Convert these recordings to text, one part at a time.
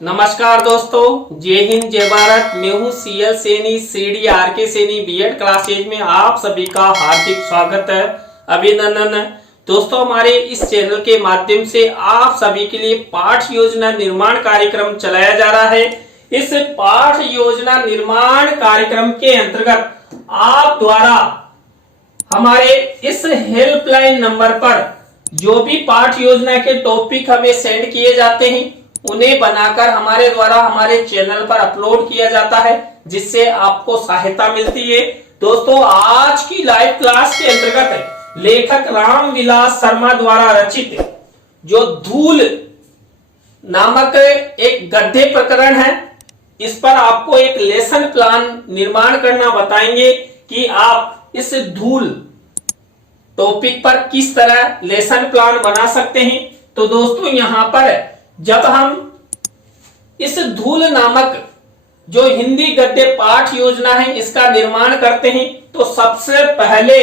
नमस्कार दोस्तों, जय हिंद जय भारत। मैं हूँ C L Saini, C D R K Saini B Ed classes में आप सभी का हार्दिक स्वागत है, अभिनंदन है। दोस्तों, हमारे इस चैनल के माध्यम से आप सभी के लिए पाठ योजना निर्माण कार्यक्रम चलाया जा रहा है। इस पाठ योजना निर्माण कार्यक्रम के अंतर्गत आप द्वारा हमारे इस हेल्पलाइन नंबर पर जो भी पाठ योजना के टॉपिक हमें सेंड किए जाते हैं उन्हें बनाकर हमारे द्वारा हमारे चैनल पर अपलोड किया जाता है, जिससे आपको सहायता मिलती है। दोस्तों, आज की लाइव क्लास के अंतर्गत लेखक रामविलास शर्मा द्वारा रचित जो धूल नामक एक गद्य प्रकरण है, इस पर आपको एक लेसन प्लान निर्माण करना बताएंगे कि आप इस धूल टॉपिक पर किस तरह लेसन प्लान बना सकते हैं। तो दोस्तों, यहां पर जब हम इस धूल नामक जो हिंदी गद्य पाठ योजना है इसका निर्माण करते हैं, तो सबसे पहले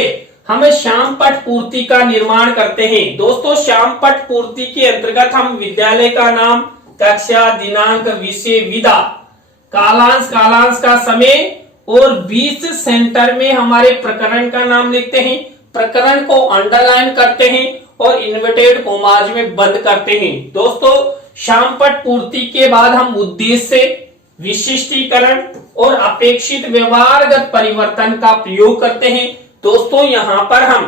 हम श्यामपट्ट पूर्ति का निर्माण करते हैं। दोस्तों, श्यामपट्ट पूर्ति के अंतर्गत हम विद्यालय का नाम, कक्षा, दिनांक, विषय, विधा, कालांश का समय और 20 सेंटर में हमारे प्रकरण का नाम लिखते हैं। प्रकरण को अंडरलाइन करते हैं और इन्वर्टेड कॉमाज में बंद करते हैं। दोस्तों, श्यामपट्ट पूर्ति के बाद हम उद्देश्य, विशिष्टीकरण और अपेक्षित व्यवहारगत परिवर्तन का प्रयोग करते हैं। दोस्तों, यहाँ पर हम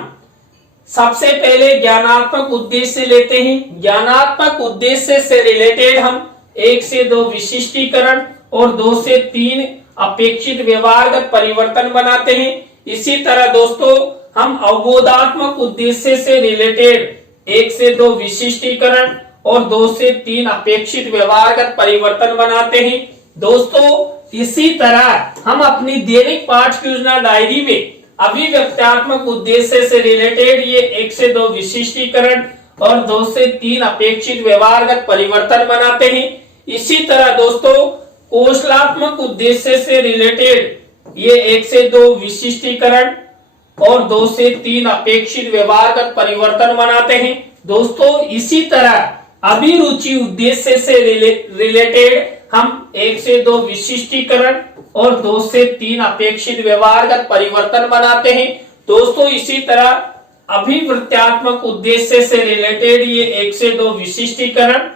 सबसे पहले ज्ञानात्मक उद्देश्य लेते हैं। ज्ञानात्मक उद्देश्य से रिलेटेड हम 1 से 2 विशिष्टीकरण और 2 से 3 अपेक्षित व्यवहारगत परिवर्तन बनाते हैं। इसी तरह दोस्तों, हम अवबोधात्मक उद्देश्य से रिलेटेड 1 से 2 विशिष्टीकरण और 2 से 3 अपेक्षित व्यवहारगत परिवर्तन बनाते हैं। दोस्तों, इसी तरह हम अपनी दैनिक पाठ योजना डायरी में अभिव्यक्त्यात्मक उद्देश्य से रिलेटेड ये 1 से 2 विशिष्टीकरण और 2 से 3 अपेक्षित व्यवहारगत परिवर्तन बनाते हैं। इसी तरह दोस्तों, कौशलात्मक उद्देश्य से रिलेटेड ये 1 से 2 विशिष्टीकरण और 2 से 3 अपेक्षित व्यवहारगत परिवर्तन बनाते हैं। दोस्तों, इसी तरह अभिरुचि उद्देश्य से रिलेटेड हम 1 से 2 विशिष्टीकरण और 2 से 3 अपेक्षित व्यवहारगत परिवर्तन बनाते हैं। दोस्तों, इसी तरह अभिवृत्त्यात्मक उद्देश्य से रिलेटेड ये 1 से 2 विशिष्टीकरण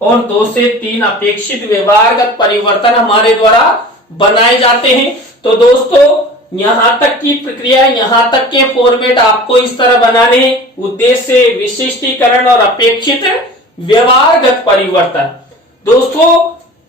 और 2 से 3 अपेक्षित व्यवहारगत परिवर्तन हमारे द्वारा बनाए जाते हैं। तो दोस्तों, यहां तक की प्रक्रिया, यहां तक के फॉर्मेट आपको इस तरह बनाने हैं: उद्देश्य, विशिष्टीकरण और अपेक्षित व्यवहारगत परिवर्तन। दोस्तों,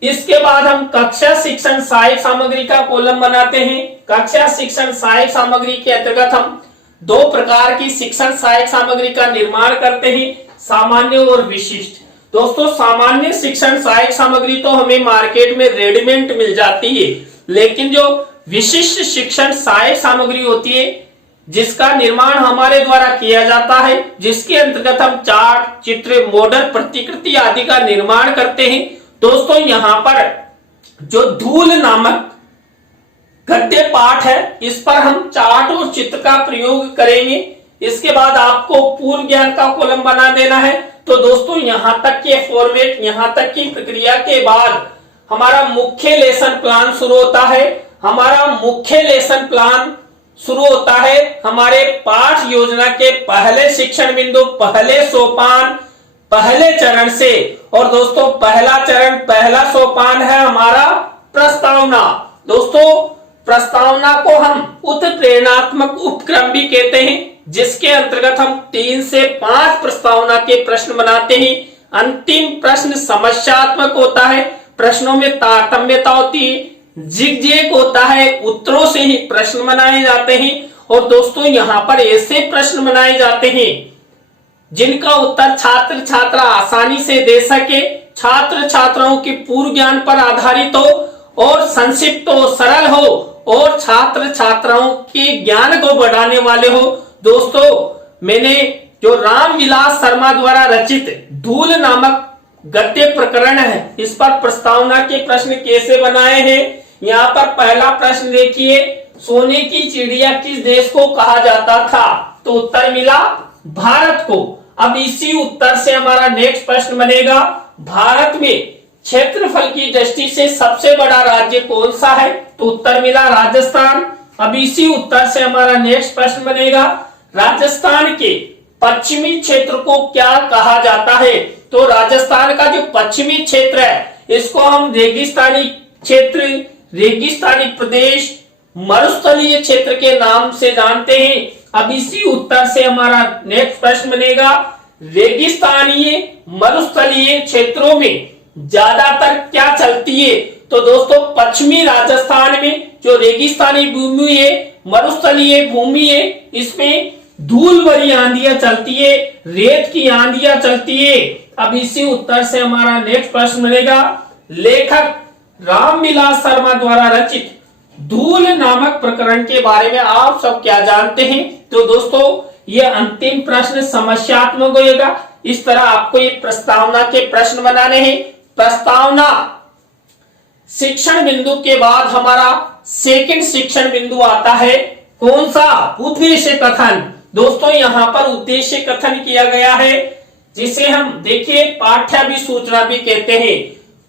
इसके बाद हम कक्षा शिक्षण सहायक सामग्री का कॉलम बनाते हैं। कक्षा शिक्षण सहायक सामग्री के अंतर्गत हम 2 प्रकार की शिक्षण सहायक सामग्री का निर्माण करते हैं: सामान्य और विशिष्ट। दोस्तों, सामान्य शिक्षण सहायक सामग्री तो हमें मार्केट में रेडीमेड मिल जाती है, लेकिन जो विशिष्ट शिक्षण सहायक सामग्री होती है जिसका निर्माण हमारे द्वारा किया जाता है, जिसके अंतर्गत हम चार्ट, चित्र, मॉडल, प्रतिकृति आदि का निर्माण करते हैं। दोस्तों, यहाँ पर जो धूल नामक गद्य पाठ है इस पर हम चार्ट और चित्र का प्रयोग करेंगे। इसके बाद आपको पूर्व ज्ञान का कॉलम बना देना है। तो दोस्तों, यहां तक के फॉर्मेट, यहां तक की प्रक्रिया के बाद हमारा मुख्य लेसन प्लान शुरू होता है। हमारा मुख्य लेसन प्लान शुरू होता है हमारे पाठ योजना के पहले शिक्षण बिंदु, पहले सोपान, पहले चरण से। और दोस्तों, पहला चरण, पहला सोपान है हमारा प्रस्तावना। दोस्तों, प्रस्तावना को हम उत्प्रेरणात्मक उपक्रम भी कहते हैं, जिसके अंतर्गत हम 3 से 5 प्रस्तावना के प्रश्न बनाते हैं। अंतिम प्रश्न समस्यात्मक होता है, प्रश्नों में तारतम्यता होती है, जिगजैग होता है, उत्तरों से ही प्रश्न बनाए जाते हैं। और दोस्तों, यहाँ पर ऐसे प्रश्न बनाए जाते हैं जिनका उत्तर छात्र छात्रा आसानी से दे सके, छात्र छात्राओं के पूर्व ज्ञान पर आधारित हो और संक्षिप्त हो, सरल हो और छात्र छात्राओं के ज्ञान को बढ़ाने वाले हो। दोस्तों, मैंने जो रामविलास शर्मा द्वारा रचित धूल नामक गद्य प्रकरण है इस पर प्रस्तावना के प्रश्न कैसे बनाए हैं। यहाँ पर पहला प्रश्न देखिए, सोने की चिड़िया किस देश को कहा जाता था? तो उत्तर मिला भारत को। अब इसी उत्तर से हमारा नेक्स्ट प्रश्न बनेगा, भारत में क्षेत्रफल की दृष्टि से सबसे बड़ा राज्य कौन सा है? तो उत्तर मिला राजस्थान। अब इसी उत्तर से हमारा नेक्स्ट प्रश्न बनेगा, राजस्थान के पश्चिमी क्षेत्र को क्या कहा जाता है? तो राजस्थान का जो पश्चिमी क्षेत्र है इसको हम रेगिस्तानी क्षेत्र, रेगिस्तानी प्रदेश, मरुस्थलीय क्षेत्र के नाम से जानते हैं। अब इसी उत्तर से हमारा नेक्स्ट प्रश्न बनेगा, रेगिस्तानीय मरुस्थलीय क्षेत्रों में ज्यादातर क्या चलती है? तो दोस्तों पश्चिमी राजस्थान में जो रेगिस्तानी भूमि है, मरुस्थलीय भूमि है, इसमें धूल भरी आंधियां चलती है, रेत की आंधियां चलती है। अब इसी उत्तर से हमारा नेक्स्ट प्रश्न बनेगा, लेखक रामविलास शर्मा द्वारा रचित धूल नामक प्रकरण के बारे में आप सब क्या जानते हैं? तो दोस्तों ये अंतिम प्रश्न समस्यात्मक होगा। इस तरह आपको ये प्रस्तावना के प्रश्न बनाने हैं। प्रस्तावना शिक्षण बिंदु के बाद हमारा सेकंड शिक्षण बिंदु आता है, कौन सा? उद्देश्य कथन। दोस्तों यहाँ पर उद्देश्य कथन किया गया है, जिसे हम देखिए पाठ्याभिसूचना भी कहते हैं।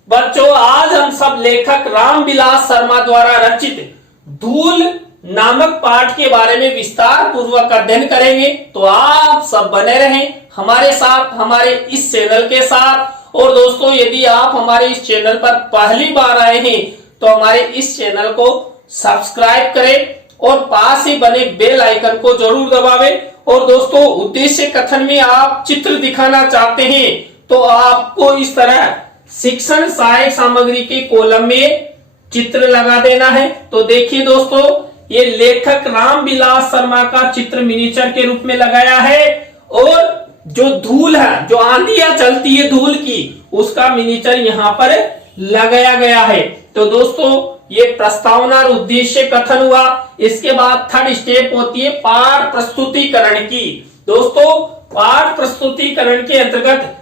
बच्चों आज हम सब लेखक रामविलास शर्मा द्वारा रचित धूल नामक पाठ के बारे में विस्तार पूर्वक अध्ययन करेंगे। तो आप सब बने रहें हमारे साथ, हमारे इस चैनल के साथ। और दोस्तों यदि आप हमारे इस चैनल पर पहली बार आए हैं तो हमारे इस चैनल को सब्सक्राइब करें और पास ही बने बेल आइकन को जरूर दबावें। और दोस्तों उद्देश्य कथन में आप चित्र दिखाना चाहते हैं तो आपको इस तरह शिक्षण सहायक सामग्री के कॉलम में चित्र लगा देना है। तो देखिए दोस्तों ये लेखक रामविलास शर्मा का चित्र मिनिएचर के रूप में लगाया है, और जो धूल है, जो आंधियां चलती है धूल की, उसका मिनिएचर यहाँ पर लगाया गया है। तो दोस्तों ये प्रस्तावना और उद्देश्य कथन हुआ। इसके बाद थर्ड स्टेप होती है पाठ प्रस्तुतिकरण की। दोस्तों पाठ प्रस्तुतिकरण के अंतर्गत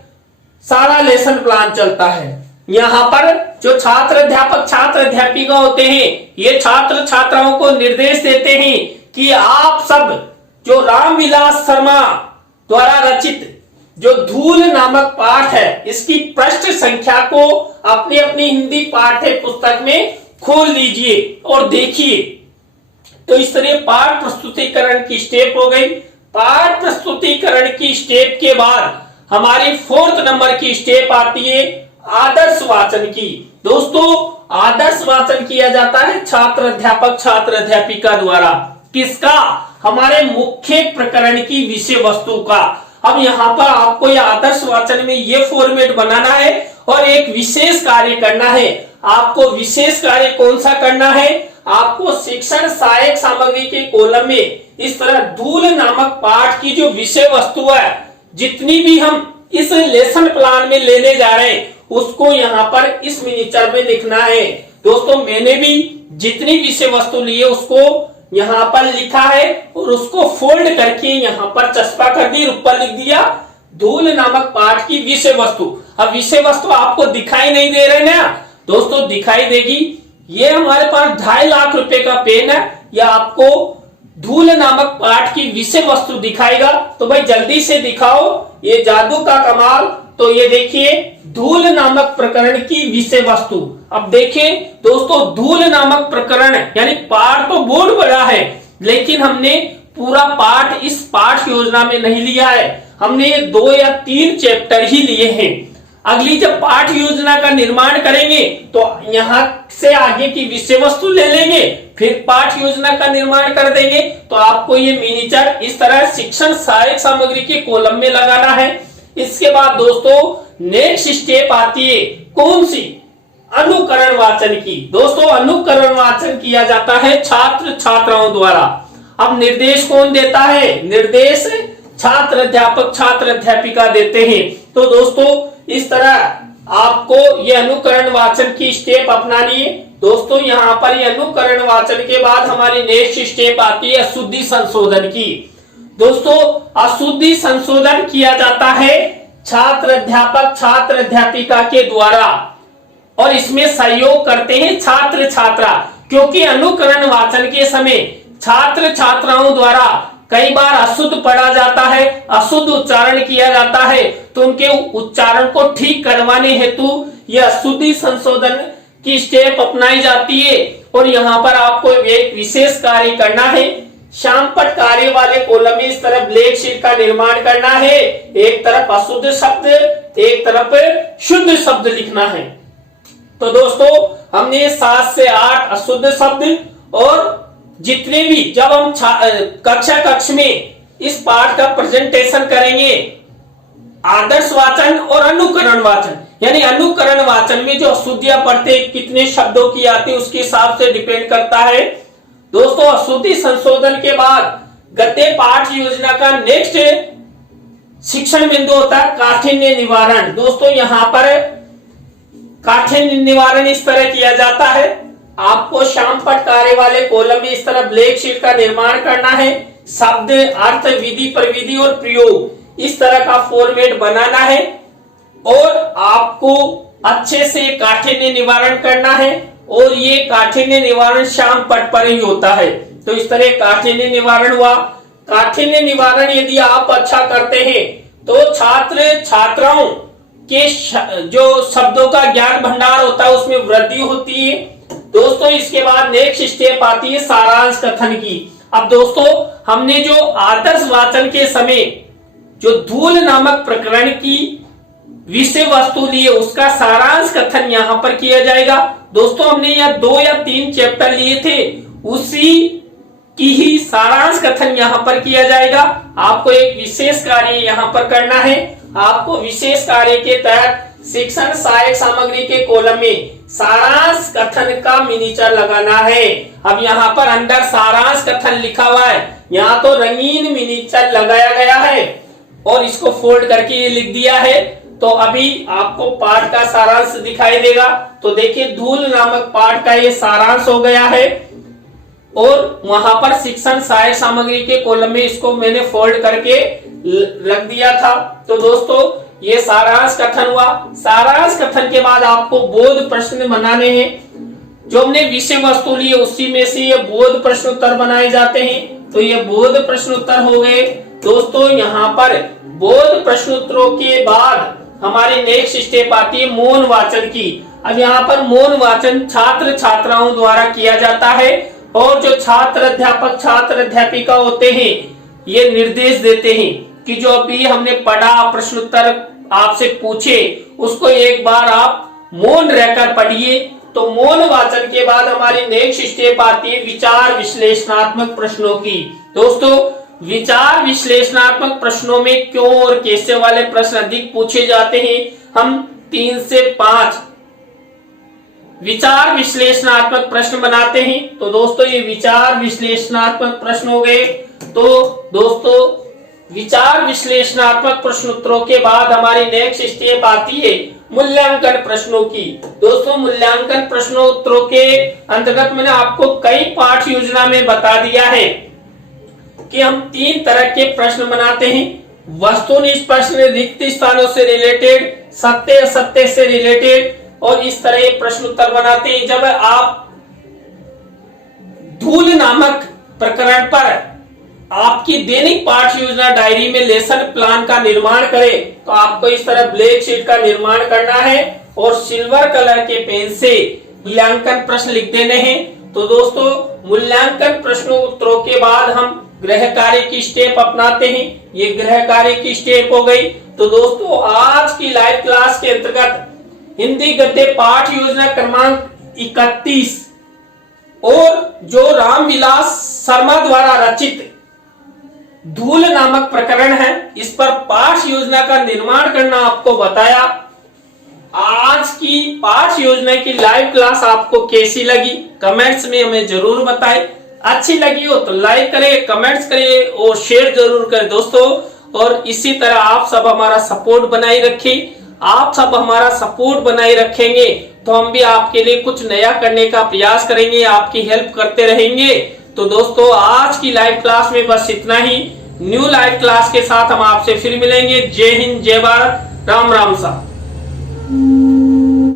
सारा लेसन प्लान चलता है। यहाँ पर जो छात्र अध्यापक छात्र अध्यापिका होते हैं, ये छात्र छात्राओं को निर्देश देते हैं कि आप सब जो रामविलास शर्मा द्वारा रचित जो धूल नामक पाठ है, इसकी पृष्ठ संख्या को अपनी अपनी हिंदी पाठ्य पुस्तक में खोल लीजिए और देखिए। तो इस तरह पाठ प्रस्तुतिकरण की स्टेप हो गई। पाठ प्रस्तुतिकरण की स्टेप के बाद हमारी 4th नंबर की स्टेप आती है आदर्श वाचन की। दोस्तों आदर्श वाचन किया जाता है छात्र अध्यापक छात्र अध्यापिका द्वारा। किसका? हमारे मुख्य प्रकरण की विषय वस्तु का। अब यहाँ पर आपको यह आदर्श वाचन में ये फॉर्मेट बनाना है और एक विशेष कार्य करना है। आपको विशेष कार्य कौन सा करना है? आपको शिक्षण सहायक सामग्री के कॉलम में इस तरह धूल नामक पाठ की जो विषय वस्तु है, जितनी भी हम इस लेसन प्लान में लेने जा रहे हैं, उसको यहाँ पर इस मिनिएचर में लिखना है। दोस्तों मैंने भी जितनी विषय वस्तु ली है उसको यहाँ पर लिखा है और उसको फोल्ड करके यहाँ पर चस्पा कर दी, ऊपर लिख दिया धूल नामक पाठ की विषय वस्तु। अब विषय वस्तु आपको दिखाई नहीं दे रहे ना दोस्तों? दिखाई देगी। ये हमारे पास 2.5 लाख रुपए का पेन है, यह आपको धूल नामक पाठ की विषय वस्तु दिखाएगा। तो भाई जल्दी से दिखाओ, ये जादू का कमाल। तो ये देखिए धूल नामक प्रकरण की विषय वस्तु। अब देखिए दोस्तों धूल नामक प्रकरण यानी पाठ तो बहुत बड़ा है, लेकिन हमने पूरा पाठ इस पाठ योजना में नहीं लिया है। हमने 2 या 3 चैप्टर ही लिए हैं। अगली जब पाठ योजना का निर्माण करेंगे तो यहाँ से आगे की विषय वस्तु ले लेंगे, फिर पाठ योजना का निर्माण कर देंगे। तो आपको ये मिनिएचर इस तरह शिक्षण सहायक सामग्री के कॉलम में लगाना है। इसके बाद दोस्तों नेक्स्ट स्टेप आती है कौन सी? अनुकरण वाचन की। दोस्तों अनुकरण वाचन किया जाता है छात्र छात्राओं द्वारा। अब निर्देश कौन देता है? निर्देश छात्र अध्यापक छात्र अध्यापिका देते हैं। तो दोस्तों इस तरह आपको ये अनुकरण वाचन की स्टेप अपनानी है। दोस्तों यहाँ पर ये अनुकरण वाचन के बाद हमारी नेक्स्ट स्टेप आती है अशुद्धि संशोधन की। दोस्तों अशुद्धि संशोधन किया जाता है छात्र अध्यापक छात्र अध्यापिका के द्वारा, और इसमें सहयोग करते हैं छात्र छात्रा, क्योंकि अनुकरण वाचन के समय छात्र छात्राओं द्वारा कई बार अशुद्ध पढ़ा जाता है, अशुद्ध उच्चारण किया जाता है, तो उनके उच्चारण को ठीक करवाने हेतु यह शुद्धि संशोधन की स्टेप अपनाई जाती है। और यहाँ पर आपको एक विशेष कार्य करना है, श्यामपट्ट कार्य वाले कॉलम में इस तरफ ब्लैक शीट का निर्माण करना है। एक तरफ अशुद्ध शब्द, एक तरफ शुद्ध शब्द लिखना है। तो दोस्तों हमने 7 से 8 अशुद्ध शब्द और जितने भी जब हम कक्षा में इस पाठ का प्रेजेंटेशन करेंगे, आदर्श वाचन और अनुकरण वाचन, यानी अनुकरण वाचन में जो अशुद्धियां पढ़ते कितने शब्दों की आती है उसके हिसाब से डिपेंड करता है। दोस्तों अशुद्धि संशोधन के बाद गद्य पाठ योजना का नेक्स्ट शिक्षण बिंदु होता है काठिन्य निवारण। दोस्तों यहाँ पर काठिन्य निवारण इस तरह किया जाता है, आपको श्यामपट्ट कार्य वाले कॉलम में इस तरह ब्लैक शीट का निर्माण करना है। शब्द, अर्थ, विधि, प्रविधि और प्रयोग इस तरह का फॉर्मेट बनाना है और आपको अच्छे से काठिन्य निवारण करना है। और ये काठिन्य निवारण श्यामपट्ट पर ही होता है। तो इस तरह काठिन्य निवारण हुआ। काठिन्य निवारण यदि आप अच्छा करते हैं तो छात्र छात्राओं के जो शब्दों का ज्ञान भंडार होता है उसमें वृद्धि होती है। दोस्तों इसके बाद नेक्स्ट स्टेप आती है सारांश कथन की। अब दोस्तों हमने जो आदर्श वाचन के समय जो धूल नामक प्रकरण की विषय वस्तु ली है उसका सारांश कथन यहाँ पर किया जाएगा। दोस्तों हमने यहाँ 2 या 3 चैप्टर लिए थे, उसी की ही सारांश कथन यहाँ पर किया जाएगा। आपको एक विशेष कार्य यहाँ पर करना है। आपको विशेष कार्य के तहत शिक्षण सहायक सामग्री के कॉलम में सारांश कथन का मिनीचर लगाना है। अब यहाँ पर अंदर सारांश कथन लिखा हुआ है, यहाँ तो रंगीन मिनीचर लगाया गया है और इसको फोल्ड करके ये लिख दिया है। तो अभी आपको पाठ का सारांश दिखाई देगा। तो देखिए धूल नामक पाठ का ये सारांश हो गया है और वहां पर शिक्षण सहायक सामग्री के कॉलम में इसको मैंने फोल्ड करके रख दिया था। तो दोस्तों ये सारांश कथन हुआ। सारांश कथन के बाद आपको बोध प्रश्न बनाने हैं। जो हमने विषय वस्तु ली उसी में से ये बोध प्रश्न उत्तर बनाए जाते हैं। तो ये बोध प्रश्न उत्तर हो गए। दोस्तों यहाँ पर बोध प्रश्न उत्तरों के बाद हमारी नेक्स्ट स्टेप आती है मौन वाचन की। अब यहाँ पर मौन वाचन छात्र छात्राओं द्वारा किया जाता है और जो छात्र अध्यापक छात्र अध्यापिका होते हैं ये निर्देश देते हैं कि जो अभी हमने पढ़ा प्रश्न उत्तर आपसे पूछे उसको एक बार आप मौन रहकर पढ़िए। तो मौन वाचन के बाद हमारी नेक्स्ट स्टेप आती है विचार विश्लेषणात्मक प्रश्नों की। दोस्तों विचार विश्लेषणात्मक प्रश्नों में क्यों और कैसे वाले प्रश्न अधिक पूछे जाते हैं। हम 3 से 5 विचार विश्लेषणात्मक प्रश्न बनाते हैं। तो दोस्तों ये विचार विश्लेषणात्मक प्रश्न हो गए। तो दोस्तों विचार विश्लेषणात्मक प्रश्नोत्तरों के बाद हमारी नेक्स्ट स्टेप आती है मूल्यांकन प्रश्नों की। दोस्तों मूल्यांकन प्रश्नोत्तरों के अंतर्गत मैंने आपको कई पाठ योजना में बता दिया है कि हम 3 तरह के प्रश्न बनाते हैं। वस्तुनिष्ठ प्रश्न, रिक्त स्थानों से रिलेटेड, सत्य असत्य से रिलेटेड और इस तरह प्रश्न उत्तर बनाते हैं। जब आप धूल नामक प्रकरण पर आपकी दैनिक पाठ योजना डायरी में लेसन प्लान का निर्माण करें तो आपको इस तरह ब्लैक शीट का निर्माण करना है और सिल्वर कलर के पेन से मूल्यांकन प्रश्न लिख देने हैं। तो दोस्तों मूल्यांकन प्रश्नों उत्तरों के बाद हम गृह कार्य की स्टेप अपनाते हैं। ये गृह कार्य की स्टेप हो गई। तो दोस्तों आज की लाइव क्लास के अंतर्गत हिंदी गद्य पाठ योजना क्रमांक 31 और जो रामविलास शर्मा द्वारा रचित धूल नामक प्रकरण है इस पर पाठ योजना का निर्माण करना आपको बताया। आज की पाठ योजना की लाइव क्लास आपको कैसी लगी कमेंट्स में हमें जरूर बताएं। अच्छी लगी हो तो लाइक करें, कमेंट्स करें और शेयर जरूर करें दोस्तों। और इसी तरह आप सब हमारा सपोर्ट बनाए रखें। आप सब हमारा सपोर्ट बनाए रखेंगे तो हम भी आपके लिए कुछ नया करने का प्रयास करेंगे, आपकी हेल्प करते रहेंगे। तो दोस्तों आज की लाइव क्लास में बस इतना ही। न्यू लाइव क्लास के साथ हम आपसे फिर मिलेंगे। जय हिंद, जय भारत, राम राम सा।